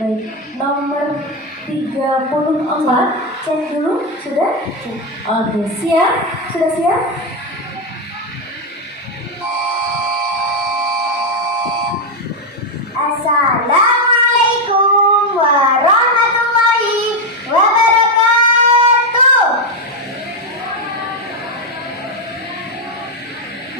Baik, nomor 34. Cek dulu, sudah? Oke, siap? Sudah siap? Assalamualaikum warahmatullahi wabarakatuh.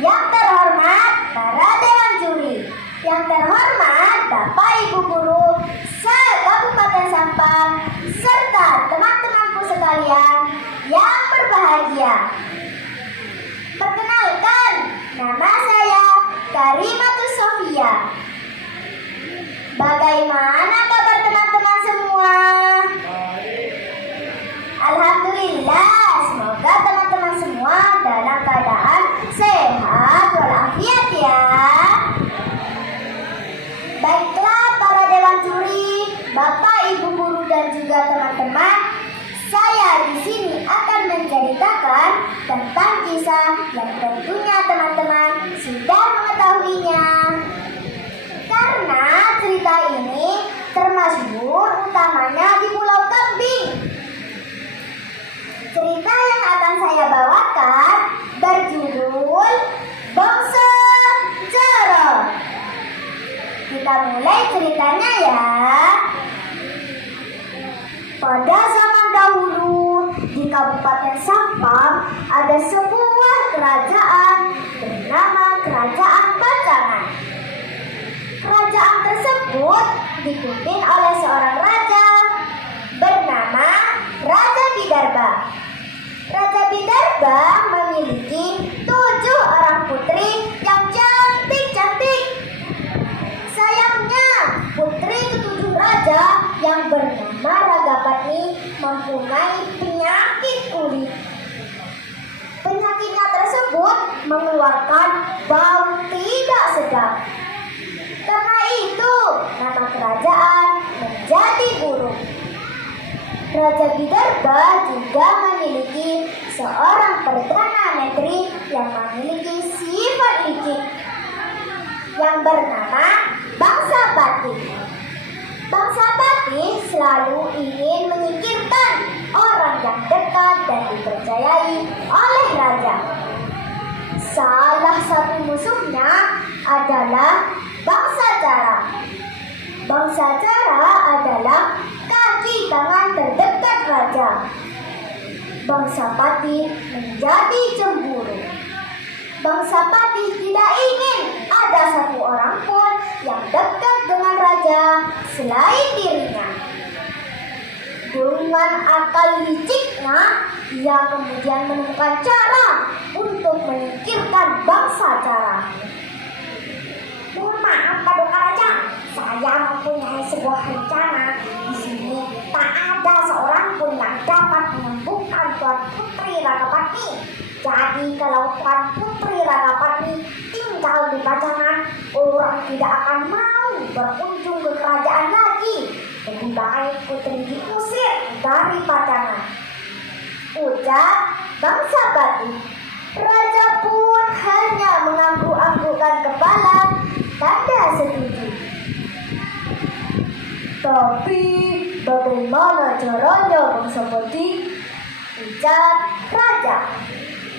Yang terhormat para dewan juri, yang terhormat Bapak Ibu guru se-Kabupaten Sampang, serta teman-temanku sekalian yang berbahagia. Perkenalkan, nama saya Karimatus Sofia. Bagaimana kabar teman-teman semua? Alhamdulillah, semoga teman-teman semua dalam keadaan sehat walafiat ya. Baiklah para dewan juri, Bapak Ibu guru dan juga teman-teman, saya di sini akan menceritakan tentang kisah yang tentunya teman-teman sudah mengetahuinya. Karena cerita ini termasyhur utamanya di Pulau Kambing. Cerita yang akan saya bawakan berjudul Bangsa Jara. Kita mulai ceritanya ya. Pada zaman dahulu di Kabupaten Sampang ada sebuah kerajaan bernama Kerajaan Pacangan. Kerajaan tersebut dipimpin oleh seorang raja bernama Raja Bidarba. Raja Bidarba memiliki 7 orang putri yang cantik-cantik. Sayangnya, putri ketujuh raja yang bernama Ragapati mempunyai penyakit kulit. Penyakitnya tersebut mengeluarkan bau tidak sedap. Karena itu, nama kerajaan menjadi buruk. Raja Bidarba juga memiliki seorang perdana menteri yang memiliki sifat licik yang bernama Bangsapati. Bangsapati selalu ingin menyingkirkan orang yang dekat dan dipercayai oleh raja. Salah satu musuhnya adalah Bangsacara. Bangsacara adalah kaki tangan terdekat raja. Bangsapati menjadi cemburu. Bangsapati tidak ingin ada satu orang pun yang dekat dengan raja selain dirinya. Dengan akal liciknya, ia kemudian menemukan cara untuk menyingkirkan Bangsacara. Mohon maaf Paduka Raja, saya mempunyai sebuah rencana. Di sini tak ada seorang pun yang dapat menyembuhkan Tuan Putri Ragapati. Jadi kalau Tuan Putri Ragapati tinggal di Pacangan, orang tidak akan mau berkunjung ke kerajaan lagi. Lebih baik putri diusir dari Pacangan, ucap Bangsapati. Raja pun hanya mengangguk-anggukkan kepala, tanda setuju. Tapi bagaimana caranya, Bangsapati? Ucap raja.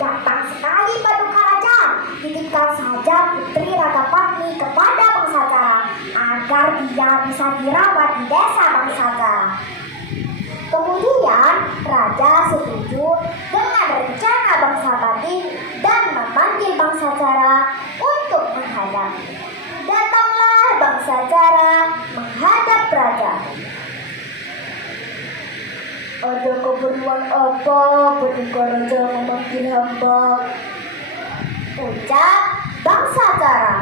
Gampang sekali Paduka Raja. Titipkan saja Putri Ragapati kepada Bangsacara agar dia bisa dirawat di desa Bangsacara. Kemudian raja setuju dengan rencana Bangsapati dan memanggil Bangsacara untuk menghadap. Datanglah Bangsacara menghadap raja. Ada keperluan apa Paduka Raja memanggil hamba? Ucap Bangsacara.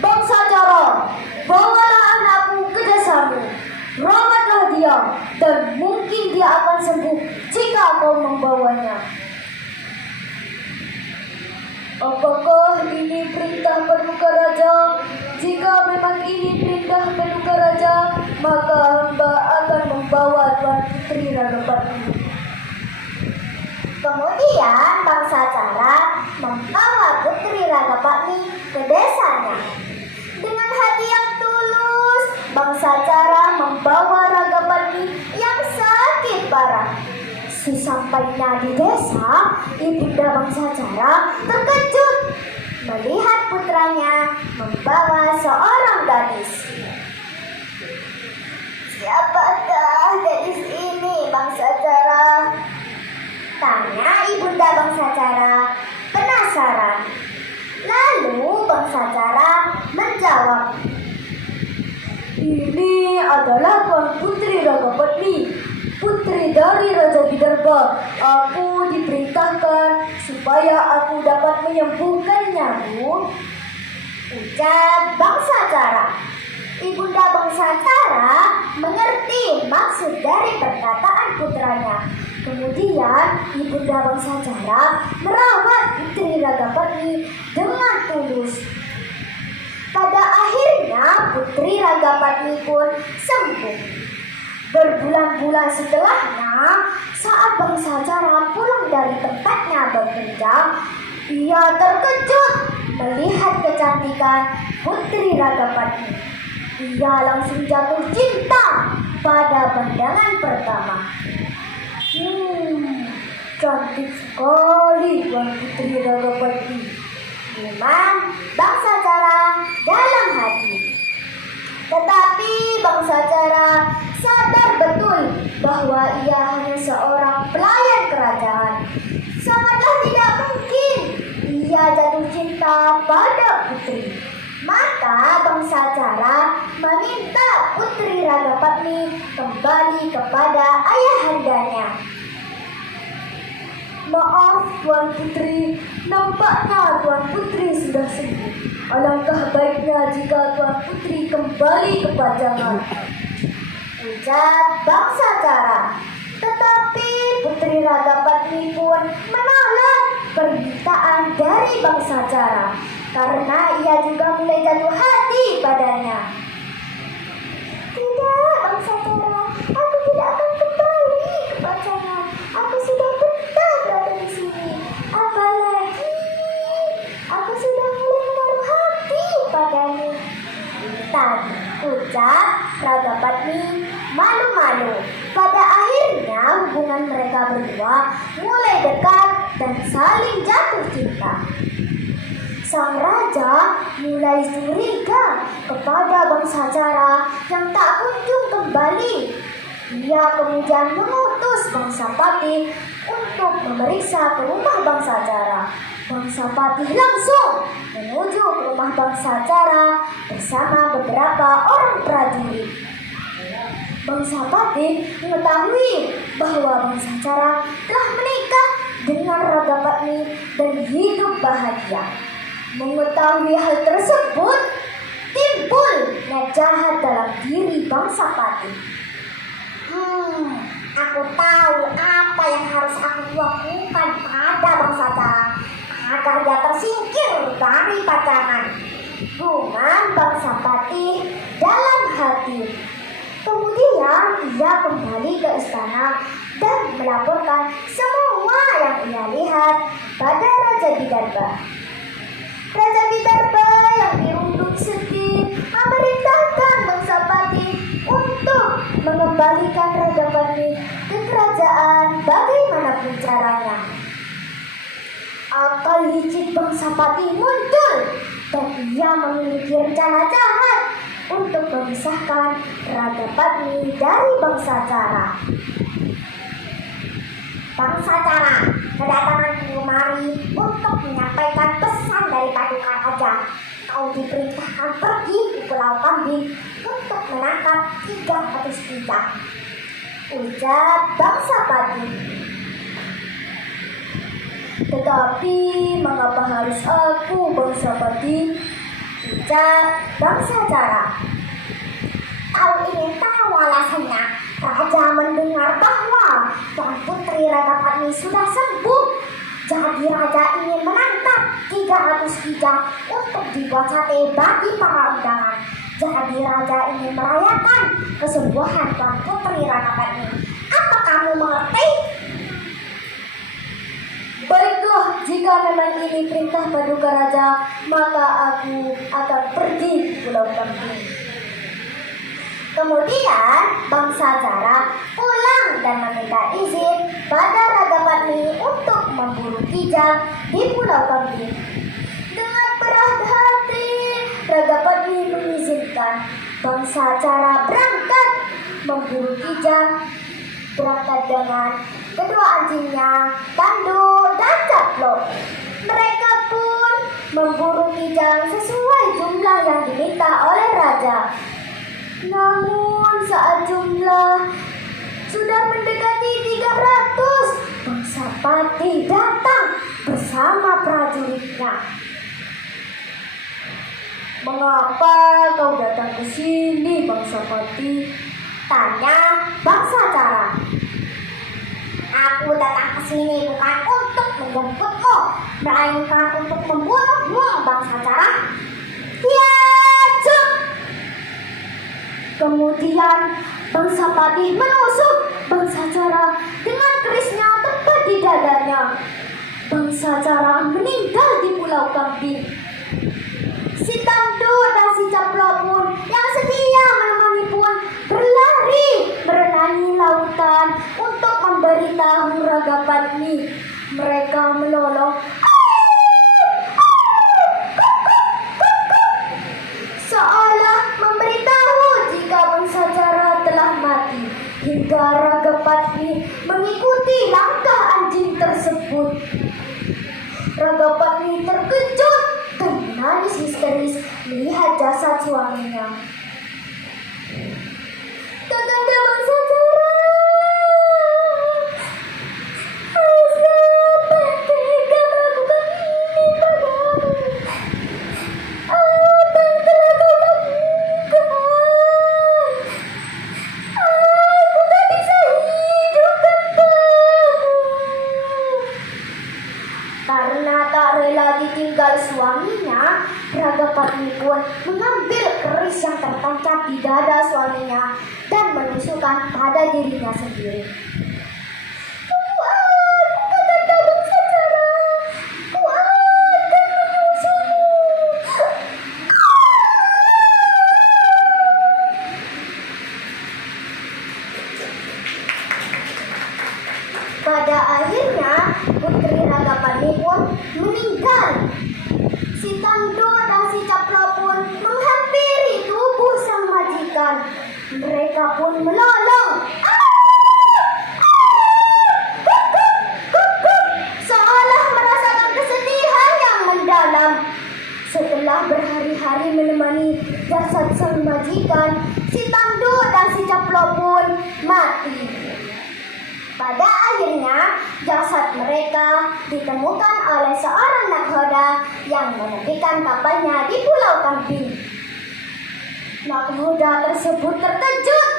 Bangsacara, bawalah anakku ke desamu. Rawatlah dia, dan mungkin dia akan sembuh jika kau membawanya. Apakah ini perintah Paduka Raja? Jika memang ini perintah Paduka Raja, maka hamba akan membawa Tuan Putri Ragapati. Kemudian Bangsacara membawa Putri Ragapati ke desanya. Dengan hati yang tulus, bangsa Cara membawa Ragapati yang sakit parah. Sesampainya di desa, ibunda bangsa Cara terkejut melihat putranya membawa seorang gadis. "Siapakah gadis ini, bangsa Cara?" tanya ibunda bangsa Cara penasaran. Lalu bangsa Cara menjawab, Ini adalah Tuan Putri Ragapati, putri dari Raja Widarba. Aku diperintahkan supaya aku dapat menyembuhkannya, Bu. ucap bangsa Cara. Ibunda bangsa Cara mengerti maksud dari perkataan putranya. Kemudian ibunda bangsa Cara merawat putri Ragapati dengan tulus. Pada akhirnya putri Ragapati pun sembuh. Berbulan-bulan setelahnya, saat bangsa Cara pulang dari tempatnya bekerja, ia terkejut melihat kecantikan putri Ragapati. Ia langsung jatuh cinta pada pandangan pertama. Cantik sekali Tuan Putri Ragapati. Memang bangsa Cara dalam hati. Tetapi bangsa Cara sadar betul bahwa ia hanya seorang pelayan kerajaan. Sangatlah tidak mungkin ia jatuh cinta pada putri. Maka bangsa Cara meminta putri Ragapati kembali kepada ayahandanya. Maaf Tuan Putri, nampaknya Tuan Putri sudah sembuh. Alangkah baiknya jika Tuan Putri kembali ke pajangan, ucap bangsa Cara. Tetapi putri Ragapati pun menolak permintaan dari bangsa Cara karena ia juga mulai jatuh hati padanya. "Tidak, bangsa Cara, aku tidak akan kembali ke pajangan. Aku sudah betah berada di sini. Apalagi aku sudah mulai menaruh hati padamu." Ucap Ragapati malu-malu. Pada akhirnya hubungan mereka berdua mulai dekat dan saling jatuh cinta. Sang raja mulai curiga kepada bangsa Cara yang tak kunjung kembali. Ia kemudian mengutus bangsa Patih untuk memeriksa ke rumah bangsa Cara. Bangsa Patih langsung menuju ke rumah bangsa Cara bersama beberapa orang prajurit. Bangsa Patih mengetahui bahwa bangsa Cara telah menikah dengan Ragapati dan hidup bahagia. Mengetahui hal tersebut, timbul niat jahat dalam diri bangsa Patih. Aku tahu apa yang harus aku lakukan pada bangsa Cara agar dia tersingkir dari pajangan. Gumam bangsa Patih dalam hati. Kemudian ia kembali ke istana dan melaporkan semua yang ia lihat pada Raja Widarba. Raja Widarba yang dirundung sedih memerintahkan bangsa Patih untuk mengembalikan Ragapati ke kerajaan bagaimanapun caranya. Akal licik bangsa Patih muncul dan ia memiliki rencana jahat untuk memisahkan Ragapati dari bangsa Cara. "Bangsa Cara, kedatanganku kemari untuk menyampaikan pesan dari paduka raja. Kau diperintahkan pergi ke Pulau Kambing untuk menangkap 300 kijang," ucap bangsa Patih. Tetapi mengapa harus aku bangsa Patih? Ucap bangsa Cara. "Kau ingin tahu alasannya? Raja mendengar bahwa Tuan Putri Ragapati sudah sembuh. Jadi raja ingin menangkap 300 kijang untuk dibuat sate bagi para undangan. Jadi raja ingin merayakan kesembuhan Tuan Putri Ragapati. Apa kamu mengerti?" Baiklah, jika memang ini perintah paduka raja, maka aku akan pergi ke Pulau Kambing. Kemudian bangsa Jara pulang dan meminta izin pada Ragapatni untuk memburu kijang di Pulau Kambing. Dengan berat hati, Ragapatni mengizinkan bangsa Jara berangkat memburu kijang. Berangkat dengan kedua anjingnya, Tandu dan Caplok. Mereka pun memburu kijang sesuai jumlah yang diminta oleh raja. Namun saat jumlah sudah mendekati 300, bangsa Patih datang bersama prajuritnya. Mengapa kau datang ke sini, bangsa Patih? Tanya bangsa Jara. Aku datang ke sini bukan untuk menjemputmu, melainkan untuk membunuhmu, bangsa Jara. Ya, cuk! Kemudian bangsa Patih menusuk bangsa Jara dengan kerisnya tepat di dadanya. Bangsa Jara meninggal di Pulau Kambing. Si Tandu dan si Caplok pun yang setia menemani pun berlari merenangi lautan untuk memberitahu Ragapatni. Mereka melolong seolah memberitahu jika bangsa Jara telah mati. hingga Ragapatni mengikuti langkah anjing tersebut. Ragapatni terkejut dan menangis histeris melihat jasad suaminya. Kakanda bangsa Jara, siapa yang tega melakukan ini padamu? Apa yang telah kau lakukan? Aku tak bisa hidup tanpamu. Karena tak rela ditinggal suaminya, Ragapatni pun mengambil keris yang tertancap di dada suaminya dan menusukkan pada dirinya sendiri. Kakanda bangsa Jara, ku akan mengusirmu. Pada akhirnya, putri Ragapatni pun meninggal. Si Tandu dan si Caplok pun menghampiri tubuh sang majikan. Mereka pun melolong, seolah merasakan kesedihan yang mendalam. Setelah berhari-hari menemani jasad sang majikan, si Tandu dan si Caplok pun mati. Pada akhirnya, jasad mereka ditemukan oleh seorang nakhoda yang menepikan kapalnya di Pulau Kambing. Nakhoda tersebut terkejut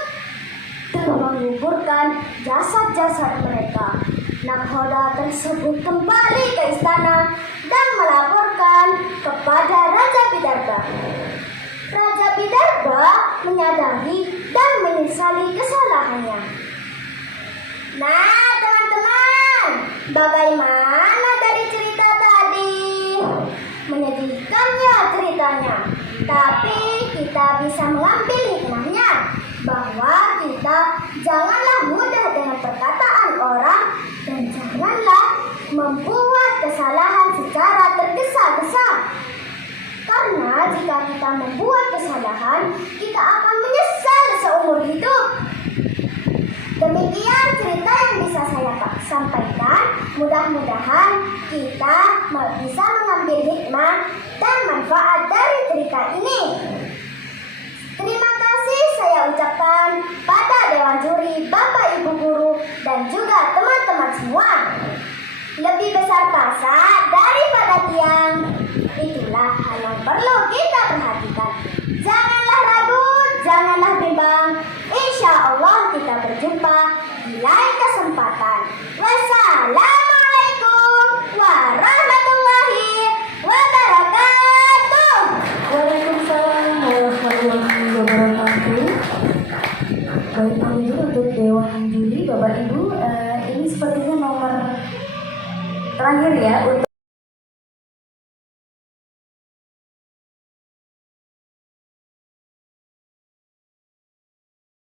dan menguburkan jasad-jasad mereka. Nakhoda tersebut kembali ke istana dan melaporkan kepada Raja Bidarbha. Raja Bidarbha menyadari dan menyesali kesalahannya. Nah, teman-teman, bagaimana dari cerita tadi? Menyedihkan ya ceritanya, tapi kita bisa mengambil hikmahnya bahwa kita janganlah mudah dengan perkataan orang dan janganlah membuat kesalahan secara tergesa-gesa. Karena jika kita membuat kesalahan, kita akan menyesal seumur hidup. Demikian cerita yang bisa saya sampaikan. Mudah-mudahan kita bisa mengambil hikmah dan manfaat dari cerita ini. Terima kasih saya ucapkan pada Dewan Juri, Bapak Ibu Guru, dan juga teman-teman semua. Lebih besar kasa daripada tiang, itulah hal yang perlu kita perhatikan. Janganlah ragu, janganlah bimbang. Insya Allah kita berjumpa di lain kesempatan. Wassalamualaikum warahmatullahi wabarakatuh. Waalaikumsalam warahmatullahi wabarakatuh. Baik, kami untuk Dewan Juri, Bapak Ibu, ini sepertinya nomor terakhir ya untuk